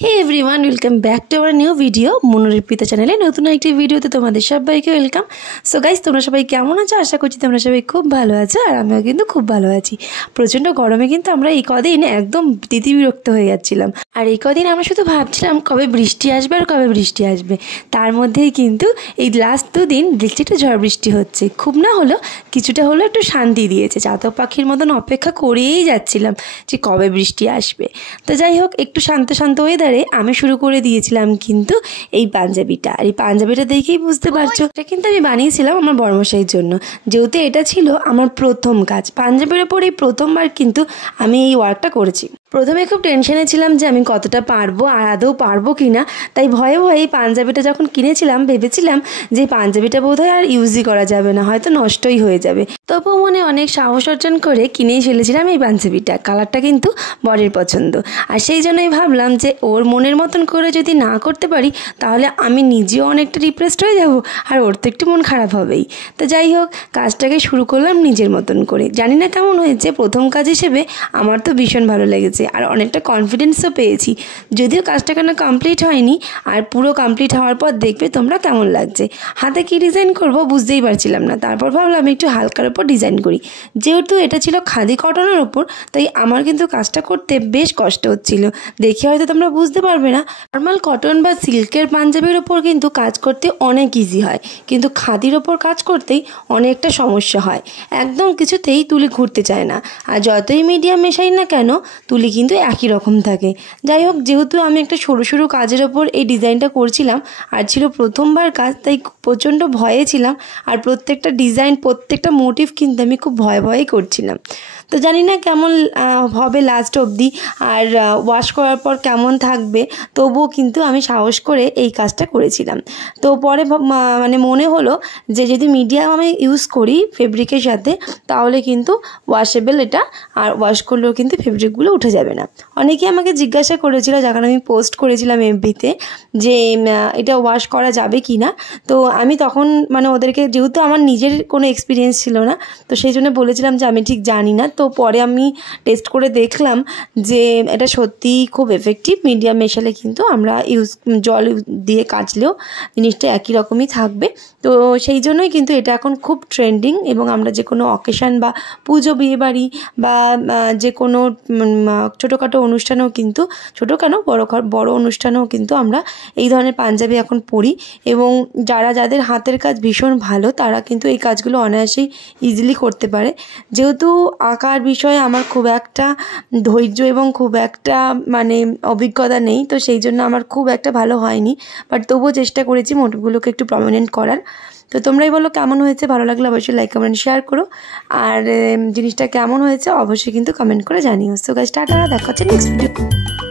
Hey everyone welcome back to our new video मनोरिपिता चैनेले नतून एक भिडियोते तोमादेर सबाइके वेलकम। सो गाइस तोमरा सबाई केमन आछो? आशा करछि तोमरा सबाई खूब भालो आछो और आमिও किन्तु खूब भालो आछि। प्रचंड गरमे किन्तु आमरा এই কদিন একদম তিতিবিরক্ত হয়ে যাচ্ছিলাম আর এই কদিন আমরা শুধু ভাবছিলাম কবে বৃষ্টি আসবে আর কবে বৃষ্টি আসবে। তার মধ্যেই কিন্তু এই লাস্ট দুদিন বৃষ্টিটা ঝড় বৃষ্টি হচ্ছে, খুব না হলো কিছুটা হলো একটু শান্তি দিয়েছে। চাতক পাখির মতন অপেক্ষা করেই যাচ্ছিলাম যে কবে বৃষ্টি আসবে। তো যাই হোক একটু শান্ত শান্ত ওয়েদারে আমি শুরু করে দিয়েছিলাম কিন্তু এই পাঞ্জাবিটা। আর এই পাঞ্জাবিটা দেখেই বুঝতে পারছো এটা কিন্তু আমি বানিয়েছিলাম আমার বড়মশাইয়ের জন্য, যেহেতু এটা ছিল আমার প্রথম কাজ। পাঞ্জাবির ওপর এই প্রথমবার কিন্তু আমি এই ওয়ার্কটা করেছি। প্রথমে খুব টেনশনে ছিলাম যে আমি কতটা পারবো আর আদৌ পারবো কি না, তাই ভয়ে ভয়ে এই পাঞ্জাবিটা যখন কিনেছিলাম ভেবেছিলাম যে পাঞ্জাবিটা বোধহয় আর ইউজই করা যাবে না, হয়তো নষ্টই হয়ে যাবে। তবুও মনে অনেক সাহস অর্জন করে কিনেই ফেলেছিলাম এই পাঞ্জাবিটা। কালারটা কিন্তু বরের পছন্দ, আর সেই জন্যই ভাবলাম যে ওর মনের মতন করে যদি না করতে পারি তাহলে আমি নিজেও অনেকটা ডিপ্রেসড হয়ে যাব আর ওর তো একটু মন খারাপ হবেই। তো যাই হোক কাজটাকে শুরু করলাম নিজের মতন করে। জানি না কেমন হয়েছে, প্রথম কাজ হিসেবে আমার তো ভীষণ ভালো লেগেছে আর অনেকটা কনফিডেন্সও পেয়েছি। যদিও কাজটা কেন কমপ্লিট হয়নি, আর পুরো কমপ্লিট হওয়ার পর দেখবে তোমরা কেমন লাগছে। হাতে কি ডিজাইন করব বুঝতেই পারছিলাম না, তারপর ভাবলাম একটু হালকার ওপর ডিজাইন করি। যেহেতু এটা ছিল খাদি কটনের ওপর তাই আমার কিন্তু কাজটা করতে বেশ কষ্ট হচ্ছিল, দেখে হয়তো তোমরা বুঝতে পারবে না। নর্মাল কটন বা সিল্কের পাঞ্জাবির ওপর কিন্তু কাজ করতে অনেক ইজি হয়, কিন্তু খাদির ওপর কাজ করতেই অনেকটা সমস্যা হয়। একদম কিছুতেই তুলি ঘুরতে চায় না, আর যতই মিডিয়াম মেশাই না কেন তুলি কিন্তু একই রকম থাকে। যাই হোক যেহেতু আমি একটা সরু সরু কাজের ওপর এই ডিজাইনটা করছিলাম আর ছিল প্রথমবার কাজ, তাই প্রচণ্ড ভয়ে ছিলাম। আর প্রত্যেকটা ডিজাইন প্রত্যেকটা মোটিভ কিন্তু আমি খুব ভয়ে ভয়েই করছিলাম। তো জানি না কেমন হবে লাস্ট অবধি আর ওয়াশ করার পর কেমন থাকবে, তবুও কিন্তু আমি সাহস করে এই কাজটা করেছিলাম। তো পরে মানে মনে হলো যে যদি মিডিয়াম আমি ইউজ করি ফেব্রিকের সাথে তাহলে কিন্তু ওয়াশেবল এটা, আর ওয়াশ করলেও কিন্তু ফেব্রিকগুলো উঠে যাবে না। অনেকেই আমাকে জিজ্ঞাসা করেছিল যখন আমি পোস্ট করেছিলাম এফবিতে যে এটা ওয়াশ করা যাবে কি না। তো আমি তখন মানে ওদেরকে, যেহেতু আমার নিজের কোনো এক্সপিরিয়েন্স ছিল না, তো সেই জন্য বলেছিলাম যে আমি ঠিক জানি না। তো পরে আমি টেস্ট করে দেখলাম যে এটা সত্যিই খুব এফেক্টিভ। মিডিয়াম মেশালে কিন্তু আমরা জল দিয়ে কাচলেও জিনিসটা একই রকমই থাকবে। তো সেই জন্যই কিন্তু এটা এখন খুব ট্রেন্ডিং, এবং আমরা যে কোনো অকেশান বা পুজো বিয়েবাড়ি বা যে কোনো ছোটোখাটো অনুষ্ঠানেও কিন্তু, ছোটো কেন বড় অনুষ্ঠানেও কিন্তু আমরা এই ধরনের পাঞ্জাবি এখন পরি। এবং যাদের হাতের কাজ ভীষণ ভালো তারা কিন্তু এই কাজগুলো অনায়াসেই ইজিলি করতে পারে। যেহেতু আঁকার বিষয়ে আমার খুব একটা ধৈর্য এবং খুব একটা মানে অভিজ্ঞতা নেই, তো সেই জন্য আমার খুব একটা ভালো হয়নি, বাট তবুও চেষ্টা করেছি মোটিভগুলোকে একটু প্রমিনেন্ট করার। তো তোমরাই বলো কেমন হয়েছে, ভালো লাগলে অবশ্যই লাইক কমেন্ট শেয়ার করো, আর জিনিসটা কেমন হয়েছে অবশ্যই কিন্তু কমেন্ট করে জানিও। সো গাইস টাটা, দেখা হচ্ছে নেক্সট ভিডিও।